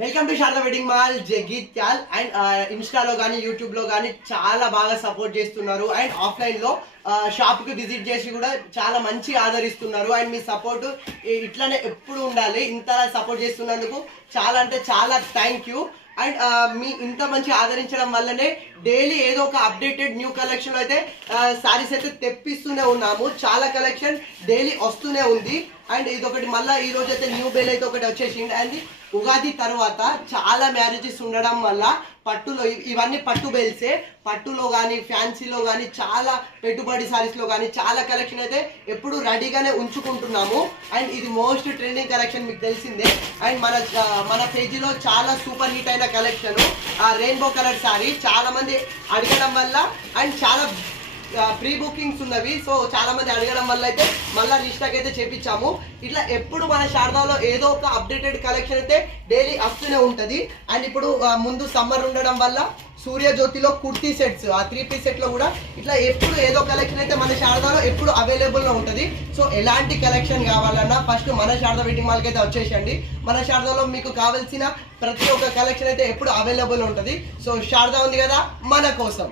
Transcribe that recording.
Welcome to Sharada wedding mall Jagtial. And ఇన్స్టాలో కానీ యూట్యూబ్లో కానీ చాలా బాగా సపోర్ట్ చేస్తున్నారు. అండ్ ఆఫ్లైన్లో షాప్కి విజిట్ చేసి కూడా చాలా మంచి ఆదరిస్తున్నారు. అండ్ మీ సపోర్ట్ ఇట్లానే ఎప్పుడు ఉండాలి. ఇంతలా సపోర్ట్ చేస్తున్నందుకు చాలా అంటే చాలా థ్యాంక్ యూ. అండ్ మీ ఇంత మంచి ఆదరించడం వల్లనే డైలీ ఏదో ఒక అప్డేటెడ్ న్యూ కలెక్షన్ అయితే సారీస్ అయితే తెప్పిస్తూనే ఉన్నాము. చాలా కలెక్షన్ డైలీ వస్తూనే ఉంది. అండ్ ఇదొకటి మళ్ళీ ఈ రోజు అయితే న్యూ బేల్ అయితే ఒకటి వచ్చేసింది. అండ్ ఉగాది తర్వాత చాలా మ్యారేజెస్ ఉండడం వల్ల పట్టులో ఇవన్నీ పట్టు బెల్సే, పట్టులో కానీ ఫ్యాన్సీలో కానీ చాలా పెట్టుబడి సారీస్లో కానీ చాలా కలెక్షన్ అయితే ఎప్పుడు రెడీగానే ఉంచుకుంటున్నాము. అండ్ ఇది మోస్ట్ ట్రెండింగ్ కలెక్షన్ మీకు తెలిసిందే. అండ్ మన పేజీలో చాలా సూపర్ హిట్ అయిన కలెక్షన్ రెయిన్బో కలర్ సారీ చాలా మంది అడగడం వల్ల అండ్ చాలా ప్రీ బుకింగ్స్ ఉన్నవి. సో చాలా మంది అడగడం వల్ల అయితే మళ్ళీ రీస్టాక్ అయితే చేపించాము. ఇట్లా ఎప్పుడు మన శారదాలో ఏదో ఒక అప్డేటెడ్ కలెక్షన్ అయితే డైలీ వస్తూనే ఉంటుంది. అండ్ ఇప్పుడు ముందు సమ్మర్ ఉండడం వల్ల సూర్యజ్యోతిలో కుర్తీ సెట్స్, ఆ 3 పీస్ సెట్లో కూడా ఇట్లా ఎప్పుడు ఏదో కలెక్షన్ అయితే మన శారదాలో ఎప్పుడు అవైలబుల్లో ఉంటుంది. సో ఎలాంటి కలెక్షన్ కావాలన్నా ఫస్ట్ మన శారదా వెడ్డింగ్ మాల్కి అయితే వచ్చేసండి. మన శారదాలో మీకు కావాల్సిన ప్రతి ఒక్క కలెక్షన్ అయితే ఎప్పుడు అవైలబుల్ ఉంటుంది. సో శారదా ఉంది కదా మన కోసం.